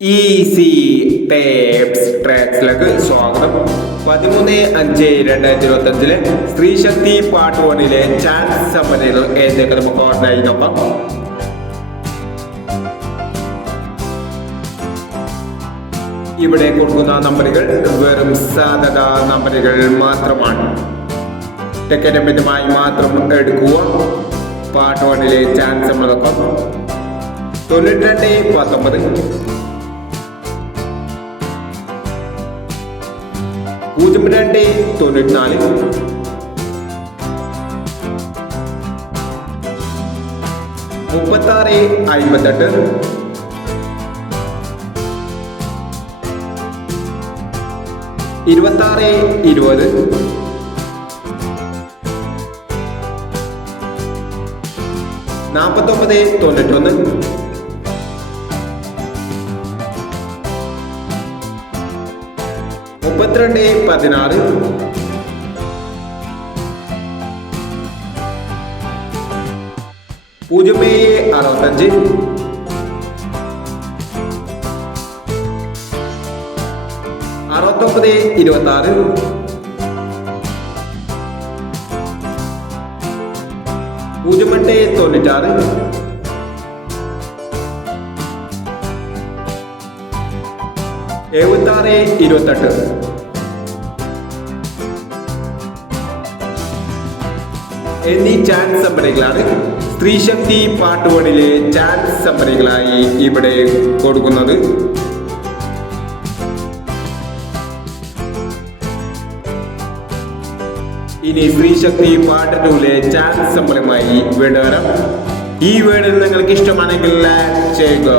Easy tapes ട്രാക്സിലേക്ക് സ്വാഗതം. പതിമൂന്ന് അഞ്ച് രണ്ടായിരത്തി ഇരുപത്തി അഞ്ചിലെ സ്ത്രീശക്തി പാർട്ട് വണ്ണിലെ ചാൻസ് സമ്മതികൾ ഏതൊക്കെ നമുക്ക് ഓർഡറായി ഇവിടെ കൊടുക്കുന്ന നമ്പറുകൾ വെറും സാധക നമ്പറുകൾ മാത്രമാണ്. ടെക്കനമെന്റുമായി മാത്രം എടുക്കുക. പാർട്ട് വണ്ണിലെ ചാൻസ് സമ്മതം തൊണ്ണൂറ്റി രണ്ട് പത്തൊമ്പത്. പൂജ്യം രണ്ട് തൊണ്ണൂറ്റിനാല്. മുപ്പത്താറ് മുപ്പത്തി ആറ് അമ്പത്തെട്ട് ഇരുപത്തി ആറ് ഇരുപത്. നാൽപ്പത്തൊമ്പത് തൊണ്ണൂറ്റൊന്ന്. മുപ്പത്തിരണ്ട് പതിനാറ് പൂജ്യം ഏഴ് അറുപത്തഞ്ച് അറുപത്തൊമ്പത് ഇരുപത്തി ആറ് പൂജ്യം എട്ട് തൊണ്ണൂറ്റാറ് എഴുപത്തി ആറ് ഇരുപത്തെട്ട്. എന്നീ ചാൻസ് സംഭരണികളാണ് സ്ത്രീശക്തി പാട്ടുപാടിലെ ചാൻസ് സംഭരണികളായി ഇവിടെ കൊടുക്കുന്നത്. ഇനി സ്ത്രീശക്തി പാട്ട് ടൂലെ ചാൻസ് സംഭരമായി വീണ്ടും ഈ വീഡിയോ നിങ്ങൾക്ക് ഇഷ്ടമാണെങ്കിൽ ചെയ്യുക.